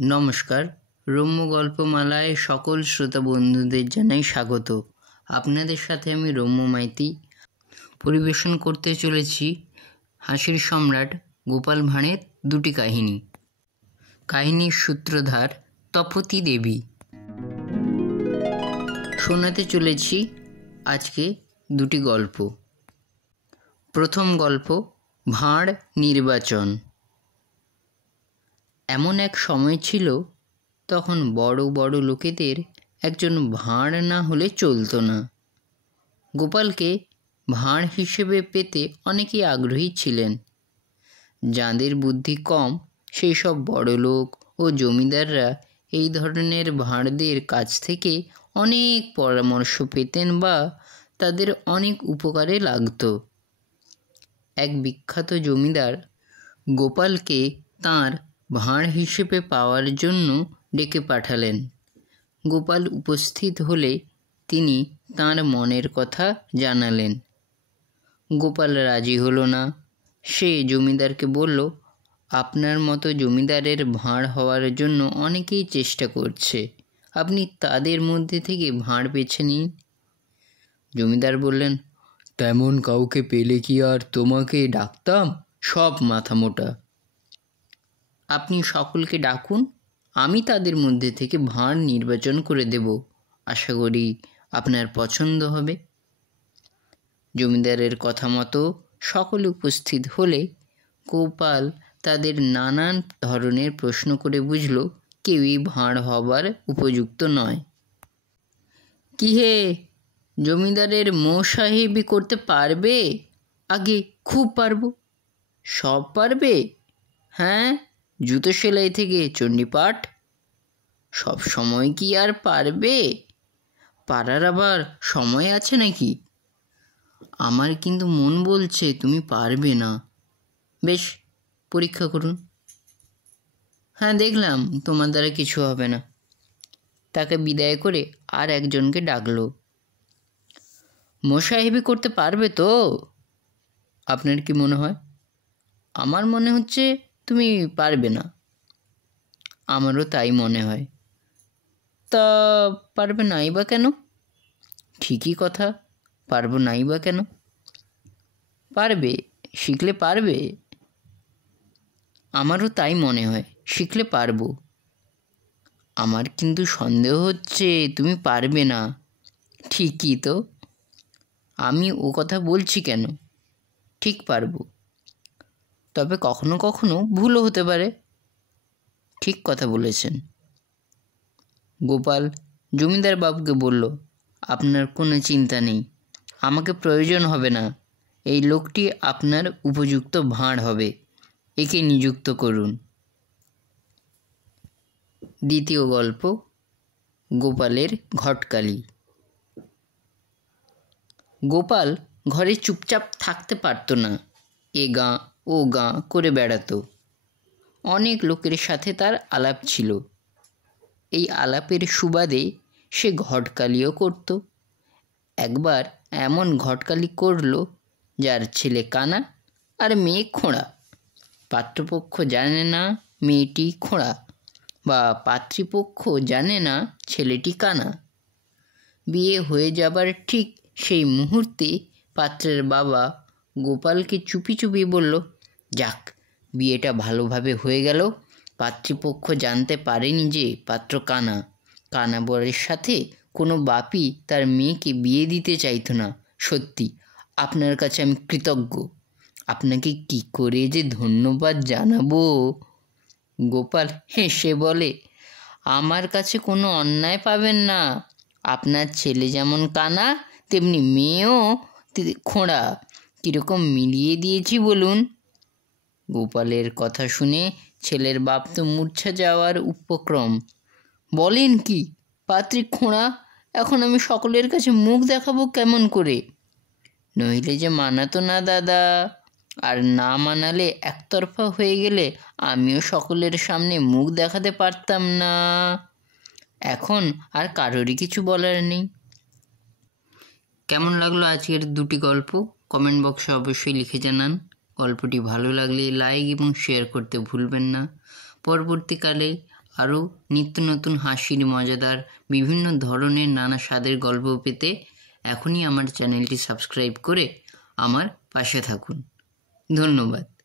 নমস্কার, রম্য গল্পমালায় সকল শ্রোতা বন্ধুদের জানাই স্বাগত। আপনাদের সাথে আমি রম্য মাইতি পরিবেশন করতে চলেছি হাসির সম্রাট গোপাল ভাঁড়ের দুটি কাহিনী। কাহিনীর সূত্রধার তপতী দেবী। শোনাতে চলেছি আজকে দুটি গল্প। প্রথম গল্প, ভাঁড় নির্বাচন। এমন এক সময় ছিল, তখন বড় বড় লোকেদের একজন ভাঁড় না হলে চলতো না। গোপালকে ভাঁড় হিসেবে পেতে অনেকেই আগ্রহী ছিলেন। যাদের বুদ্ধি কম সেই সব বড়লোক ও জমিদাররা এই ধরনের ভাঁড়দের কাছ থেকে অনেক পরামর্শ পেতেন বা তাদের অনেক উপকারে লাগত। এক বিখ্যাত জমিদার গোপালকে তাঁর ভাঁড় হিসেবে পাওয়ার জন্য ডেকে পাঠালেন। গোপাল উপস্থিত হলে তিনি তাঁর মনের কথা জানালেন। গোপাল রাজি হলো না। সে জমিদারকে বলল, আপনার মতো জমিদারের ভাঁড় হওয়ার জন্য অনেকেই চেষ্টা করছে, আপনি তাদের মধ্যে থেকে ভাঁড় বেছে নিন। জমিদার বললেন, তেমন কাউকে পেলে কি আর তোমাকে ডাকতাম? সব মাথা মোটা। আপনি সকলকে ডাকুন, আমি তাদের মধ্যে থেকে ভাঁড় নির্বাচন করে দেব। আশা করি আপনার পছন্দ হবে। জমিদারের কথা মতো সকলে উপস্থিত হলে গোপাল তাদের নানান ধরনের প্রশ্ন করে বুঝল কেউই ভাঁড় হবার উপযুক্ত নয়। কি হে, জমিদারের মোসাহেবি করতে পারবে? আগে খুব পারবো। সব পারবে? হ্যাঁ, জুতো সেলাই থেকে চণ্ডীপাঠ। সব সময় কি আর পারবে? পারার আবার সময় আছে নাকি? আমার কিন্তু মন বলছে তুমি পারবে না। বেশ, পরীক্ষা করুন। হ্যাঁ, দেখলাম তোমার দ্বারা কিছু হবে না। তাকে বিদায় করে আর একজনকে ডাকলো। মোসাহেবি করতে পারবে তো? আপনার কি মনে হয়? আমার মনে হচ্ছে তুমি পারবে না। আমারও তাই মনে হয়। তা পারবে নাই বা কেন? ঠিকই কথা, পারবো নাই বা কেন? পারবে, শিখলে পারবে। আমারও তাই মনে হয়, শিখলে পারবো। আমার কিন্তু সন্দেহ হচ্ছে তুমি পারবে না। ঠিকই তো, আমি ও কথা বলছি কেন? ঠিক পারবো, তবে কখনো কখনো ভুলও হতে পারে। ঠিক কথা বলেছেন। গোপাল জমিদার বাবুকে বলল, আপনার কোনো চিন্তা নেই, আমাকে প্রয়োজন হবে না। এই লোকটি আপনার উপযুক্ত ভাঁড় হবে, একে নিযুক্ত করুন। দ্বিতীয় গল্প, গোপালের ঘটকালি। গোপাল ঘরে চুপচাপ থাকতে পারত না। এ গাঁ ও গাঁ করে বেড়াতো। অনেক লোকের সাথে তার আলাপ ছিল। এই আলাপের সুবাদে সে ঘটকালিও করত। একবার এমন ঘটকালি করল যার ছেলে কানা আর মেয়ে খোঁড়া। পাত্রপক্ষ জানে না মেয়েটি খোঁড়া, বা পাত্রীপক্ষ জানে না ছেলেটি কানা। বিয়ে হয়ে যাবার ঠিক সেই মুহূর্তে পাত্রের বাবা গোপালকে চুপি চুপি বলল, যাক, বিয়েটা ভালোভাবে হয়ে গেল। পাত্রীপক্ষ জানতে পারেনি যে পাত্র কানা। কানা বরের সাথে কোনো বাপই তার মেয়েকে বিয়ে দিতে চাইতো না। সত্যি আপনার কাছে আমি কৃতজ্ঞ। আপনাকে কি করে যে ধন্যবাদ জানাবো। গোপাল হেসে বলে, আমার কাছে কোনো অন্যায় পাবেন না। আপনার ছেলে যেমন কানা তেমনি মেয়েও খোঁড়া। কীরকম মিলিয়ে দিয়েছি বলুন। গোপালের কথা শুনে ছেলের বাপ তো মূর্ছা যাওয়ার উপক্রম। বলেন কি, পাত্রী খোঁড়া? এখন আমি সকলের কাছে মুখ দেখাবো কেমন করে? নইলে যে মানাতো না দাদা, আর না মানালে একতরফা হয়ে গেলে আমিও সকলের সামনে মুখ দেখাতে পারতাম না। এখন আর কারোরই কিছু বলার নেই। কেমন লাগলো আজকের দুটি গল্প? কমেন্ট বক্সে অবশ্যই লিখে জানান। গল্পটি ভালো লাগলে লাইক এবং শেয়ার করতে ভুলবেন না। পরবর্তীকালে আরও নিত্য নতুন হাসির মজাদার বিভিন্ন ধরনের নানা স্বাদের গল্প পেতে এখনই আমার চ্যানেলটি সাবস্ক্রাইব করে আমার পাশে থাকুন। ধন্যবাদ।